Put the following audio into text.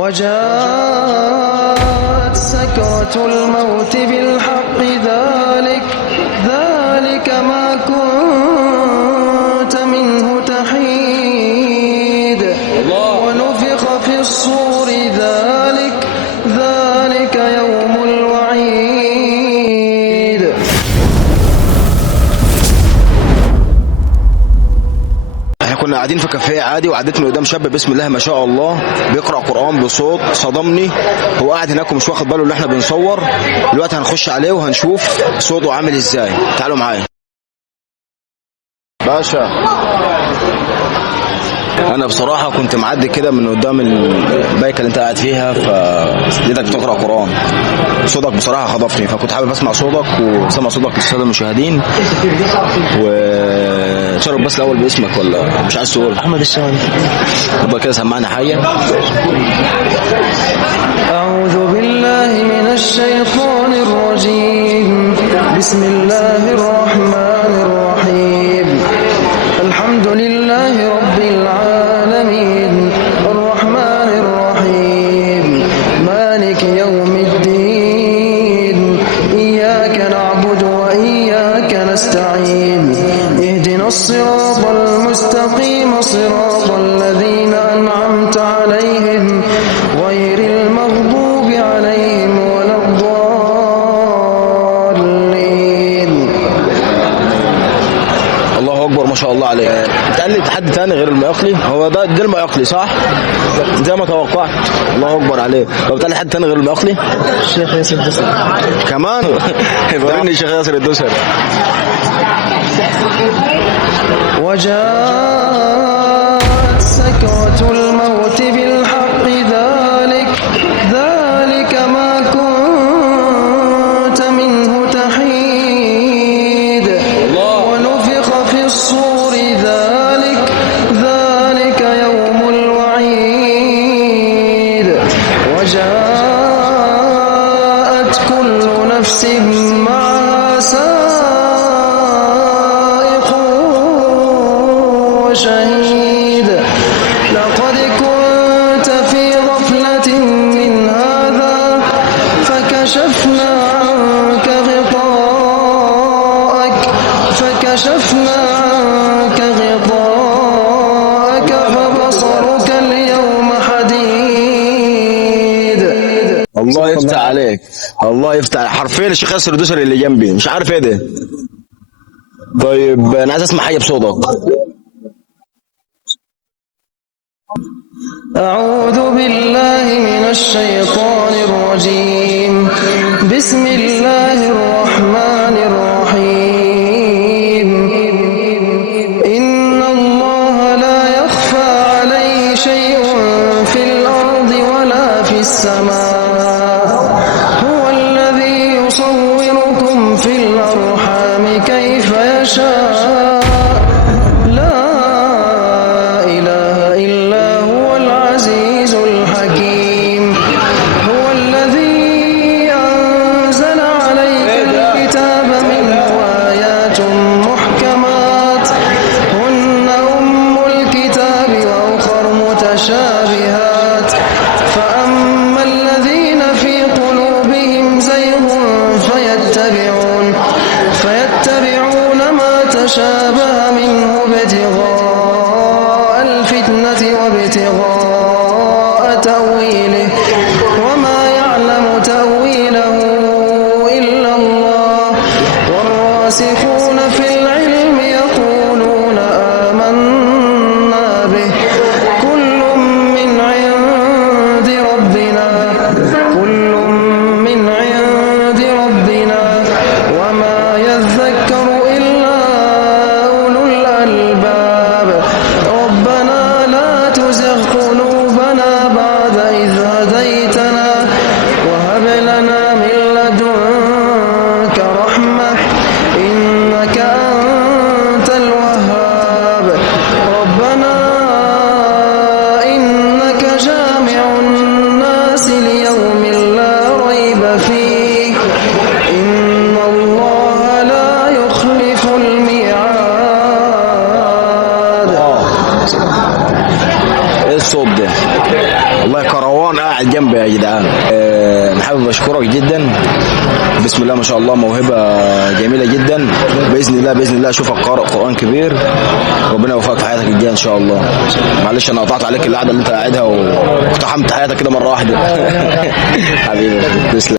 وجاءت سكرة الموت بالحق ذلك ما كنت منه تحيد ونفخ في الصور ذلك يوم الوعيد. احنا كنا قاعدين في كافيه عادي وعدتني قدام شاب بسم الله ما شاء الله بيقرأ قرآن بصوت صدمني. هو قاعد هناك ومش واخد باله اللي احنا بنصور. دلوقتي هنخش عليه وهنشوف صوته عامل ازاي. تعالوا معايا باشا. انا بصراحه كنت معدي كده من قدام البيكه اللي انت قاعد فيها فلقيتك بتقرا قران. صوتك بصراحه خطفني فكنت حابب اسمع صوتك وسمع صوتك للساده المشاهدين. وتشرف بس الاول باسمك ولا مش عايز تقول؟ احمد الشوالي. يبقى كده سمعنا حاجه. أعوذ بالله من الشيطان الرجيم. بسم الله الرحمن الرحيم. الحمد لله رب العالمين الرحمن الرحيم مالك يوم الدين. إياك نعبد وإياك نستعين. اهدنا الصراط المستقيم صراط الذين أنعمت عليهم غير المغضوب عليهم ولا الضالين. الله اكبر ما شاء الله عليك. قال لي حد تاني غير المياقلي؟ هو ده المياقلي صح؟ زي ما توقعت. الله اكبر عليك. طب بتقال لي حد تاني غير المياقلي؟ الشيخ ياسر الدوسري كمان؟ وريني الشيخ ياسر الدوسري. وجاءت سكرة الموت بالحق ذلك ما كنت منه تحيد ونفخ في الصور ذلك يوم الوعيد. وجاءت كل نفس معها سائق وشهيد. لقد كنت في غفلة من هذا فكشفنا عنك غطاءك فبصرك اليوم حديد. الله يفتح عليك. الله يفتح. حرفيا الشيخ ياسر الدوسري اللي جنبي مش عارف ايه ده. طيب انا عايز اسمع حاجه بصوتك. أعوذ بالله من الشيطان الرجيم. بسم الله الرحمن الرحيم. إن الله لا يخفى عليه شيء في الأرض ولا في السماء. هو الذي يصوركم في الأرحام كيف يشاء. لا إله إلا هو العزيز الحكيم. هو الذي أنزل عليك الكتاب منه آيات محكمات هن أم الكتاب وأخر متشابهات. فأما الذين في قلوبهم زيغ فيتبعون ما تشابه منه ابتغاء الفتنة وابتغاء تأويله وما يعلم تأويله إلا الله. والراسخون في العلم يقولون آمنا به كل من عند ربنا وما يذكر إلا أولو الألباب. ربنا لا تزغ قلوبنا بعد إذ هديتنا وهب لنا من لدنك رحمة إنك قاعد جنبي يا جدعان. حابب اشكرك جدا، بسم الله ما شاء الله موهبه جميله جدا، باذن الله اشوفك قارئ قران كبير، ربنا يوفقك في حياتك الجايه ان شاء الله. معلش انا قطعت عليك القعده اللي انت قاعدها واقتحمت حياتك كده مره واحده. حبيبي تسلم.